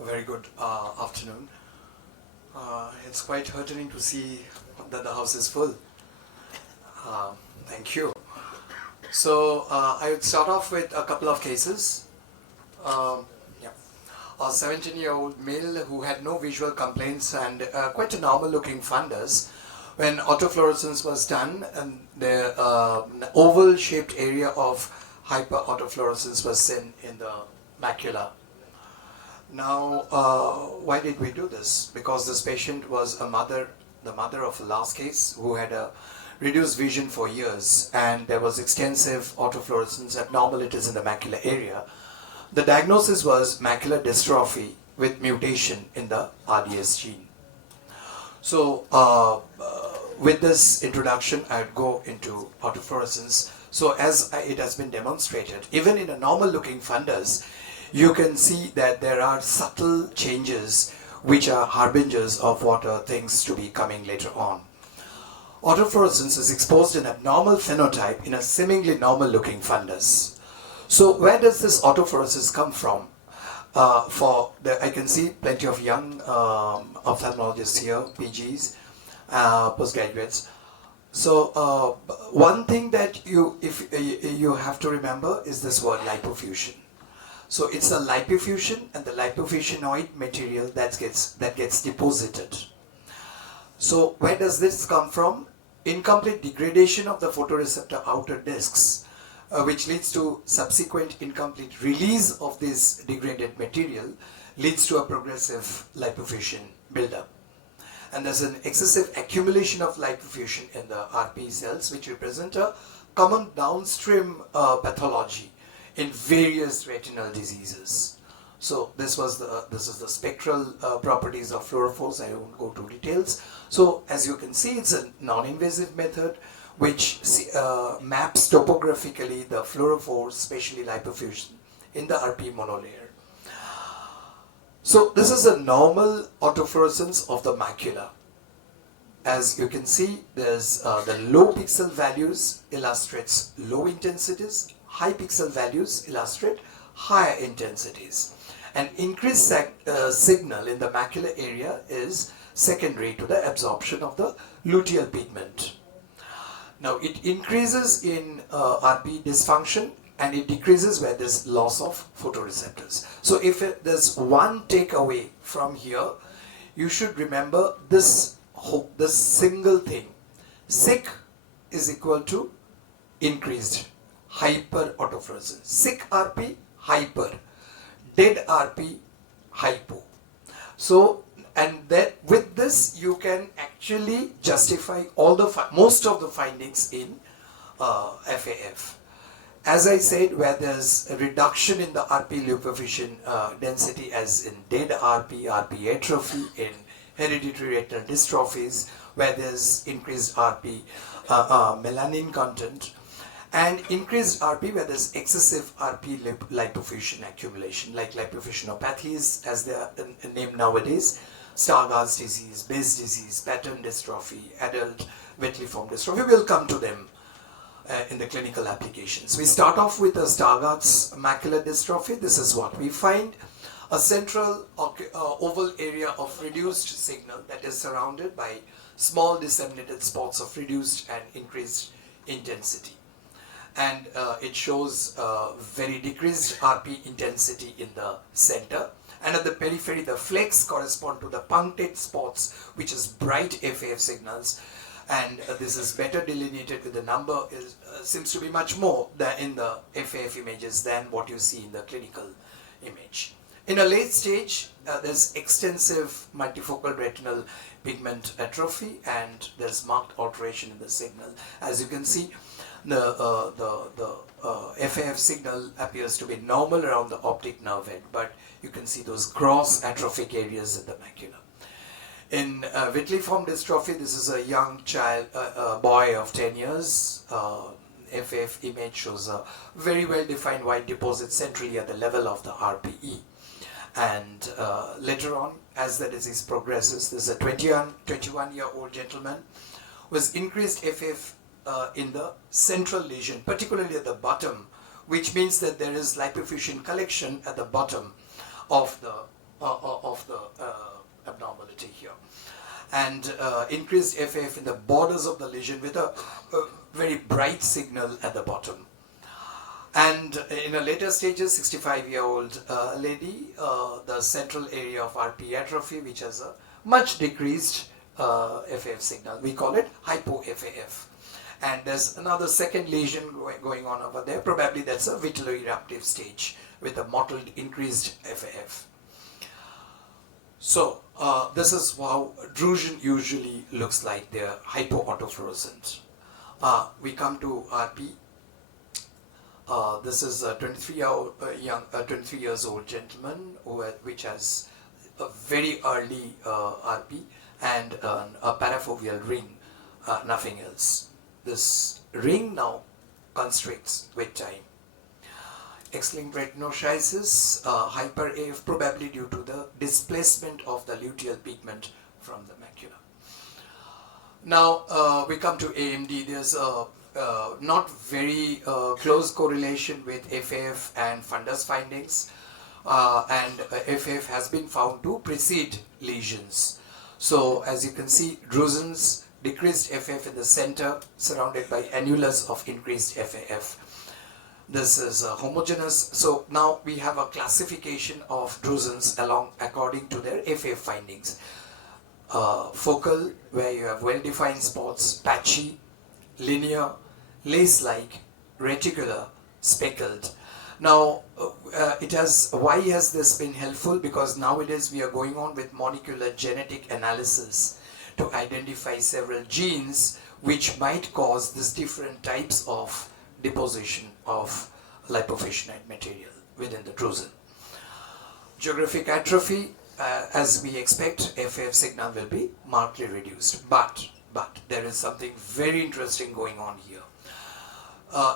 A very good afternoon. It's quite heartening to see that the house is full. Thank you. So I would start off with a couple of cases. Yeah. A 17-year-old male who had no visual complaints and quite a normal-looking fundus. When autofluorescence was done, and the oval-shaped area of hyper-autofluorescence was seen in the macula. Now, why did we do this? Because this patient was the mother of the last case, who had a reduced vision for years, and there was extensive autofluorescence abnormalities in the macular area. The diagnosis was macular dystrophy with mutation in the RDS gene. So, with this introduction, I would go into autofluorescence. So, as it has been demonstrated, even in a normal-looking fundus, you can see that there are subtle changes which are harbingers of what are things to be coming later on. Autofluorescence is exposed in abnormal phenotype in a seemingly normal-looking fundus. So where does this autofluorescence come from? I can see plenty of young ophthalmologists here, PGs, postgraduates. So one thing that you have to remember is this word lipofuscin. So it's the lipofuscin and the lipofuscinoid material that gets deposited. So where does this come from? Incomplete degradation of the photoreceptor outer discs, which leads to subsequent incomplete release of this degraded material, leads to a progressive lipofuscin buildup. And there's an excessive accumulation of lipofuscin in the RP cells, which represent a common downstream pathology in various retinal diseases. So this is the spectral properties of fluorophores. I won't go to details. So as you can see, it's a non-invasive method which maps topographically the fluorophores, especially lipofuscin, in the RP monolayer. So this is a normal autofluorescence of the macula. As you can see, there's the low pixel values illustrates low intensities, high pixel values illustrate higher intensities. An increased signal in the macular area is secondary to the absorption of the luteal pigment. Now it increases in RP dysfunction and it decreases where there's loss of photoreceptors. So if there's one takeaway from here, you should remember this single thing. Sick is equal to increased hyper autofluorescence. Sick RP, hyper. Dead RP, hypo. So, and that with this you can actually justify most of the findings in FAF. As I said, where there's a reduction in the RP lipofuscin density, as in dead RP, RP atrophy, in hereditary retinal dystrophies, where there's increased RP melanin content, and increased RP where there's excessive RP lipofuscin accumulation, like lipofuscinopathies, as they are named nowadays, Stargardt's disease, Bayes disease, pattern dystrophy, adult Whitley-form dystrophy. We'll come to them in the clinical applications. We start off with a Stargardt's macular dystrophy. This is what we find. A central oval area of reduced signal that is surrounded by small disseminated spots of reduced and increased intensity. And it shows very decreased RP intensity in the center, and at the periphery the flecks correspond to the punctate spots, which is bright FAF signals, and this is better delineated with the number seems to be much more than in the FAF images than what you see in the clinical image. In a late stage, there's extensive multifocal retinal pigment atrophy, and there's marked alteration in the signal. As you can see, the FAF signal appears to be normal around the optic nerve end, but you can see those gross atrophic areas in the macula. In Whitley-form dystrophy, this is a young child, a boy of 10 years. FAF image shows a very well-defined white deposit centrally at the level of the RPE. And later on, as the disease progresses, there's a 21-year-old gentleman with increased FAF in the central lesion, particularly at the bottom, which means that there is lipofuscin collection at the bottom of the of the abnormality here. And increased FAF in the borders of the lesion with a very bright signal at the bottom. And in a later stages, 65-year-old lady, the central area of RP atrophy, which has a much decreased FAF signal. We call it hypo-FAF. And there's another second lesion going on over there. Probably that's a vitello-eruptive stage with a mottled increased FAF. So this is how drusen usually looks like. They're hypo-autofluorescent. We come to RP. This is a 23 years old gentleman which has a very early RP and a parafoveal ring, nothing else. This ring now constricts with time. X-linked retinoschisis, hyper-AF, probably due to the displacement of the luteal pigment from the macula. Now we come to AMD. There's a not very close correlation with FAF and fundus findings, and FAF has been found to precede lesions. So as you can see, drusens, decreased FAF in the center surrounded by annulus of increased FAF. This is homogeneous. So now we have a classification of drusens according to their FAF findings. Focal, where you have well-defined spots, patchy, linear, lace-like, reticular, speckled. Now, why has this been helpful? Because nowadays we are going on with molecular genetic analysis to identify several genes which might cause these different types of deposition of lipofuscinate material within the drusen. Geographic atrophy, as we expect, FAF signal will be markedly reduced. But there is something very interesting going on here.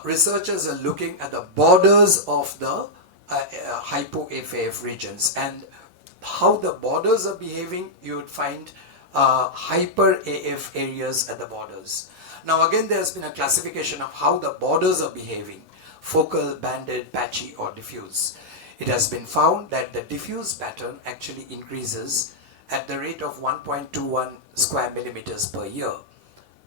Researchers are looking at the borders of the hypo-FAF regions, and how the borders are behaving. You would find hyper-AF areas at the borders. Now again, there has been a classification of how the borders are behaving: focal, banded, patchy, or diffuse. It has been found that the diffuse pattern actually increases at the rate of 1.21 square millimeters per year.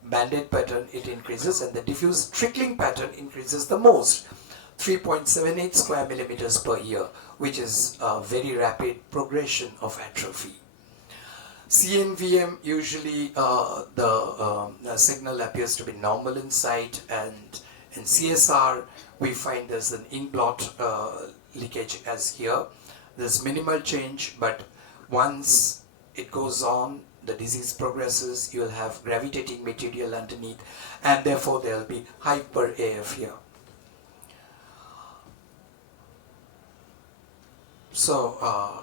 Banded pattern, it increases, and the diffuse trickling pattern increases the most, 3.78 square millimeters per year, which is a very rapid progression of atrophy. CNVM, usually the signal appears to be normal in sight, and in CSR we find there's an ink blot leakage as here. There's minimal change, but once it goes on, the disease progresses, you will have gravitating material underneath, and therefore there will be hyper-AF here. So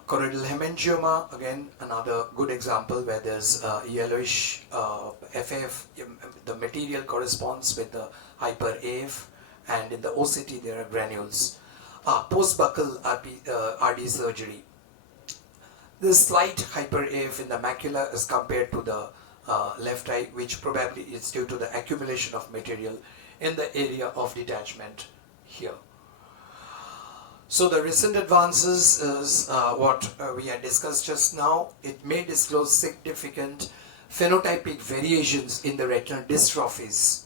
choroidal hemangioma, again another good example where there's yellowish FAF, the material corresponds with the hyper-AF, and in the OCT there are granules. Post-buccal RD surgery. This slight hyper-AF in the macula as compared to the left eye, which probably is due to the accumulation of material in the area of detachment here. So the recent advances is what we had discussed just now. It may disclose significant phenotypic variations in the retinal dystrophies,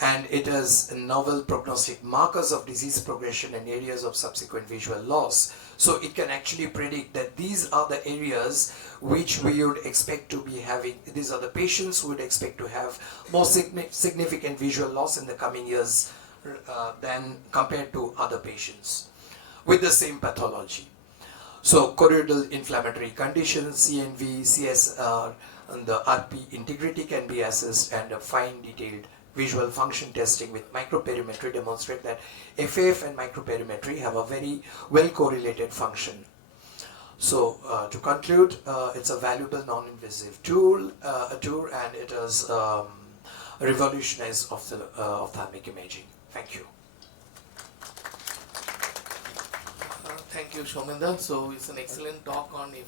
and it has novel prognostic markers of disease progression and areas of subsequent visual loss. So it can actually predict that these are the areas which we would expect to be having, these are the patients who would expect to have more significant visual loss in the coming years than compared to other patients with the same pathology. So choroidal inflammatory conditions, CNV, CSR, and the RP integrity can be assessed, and a fine detailed visual function testing with microperimetry demonstrate that FAF and microperimetry have a very well correlated function. So to conclude, it's a valuable non-invasive tool, and it has revolutionized ophthalmic imaging. Thank you. Thank you, Soumen. So it's an excellent talk on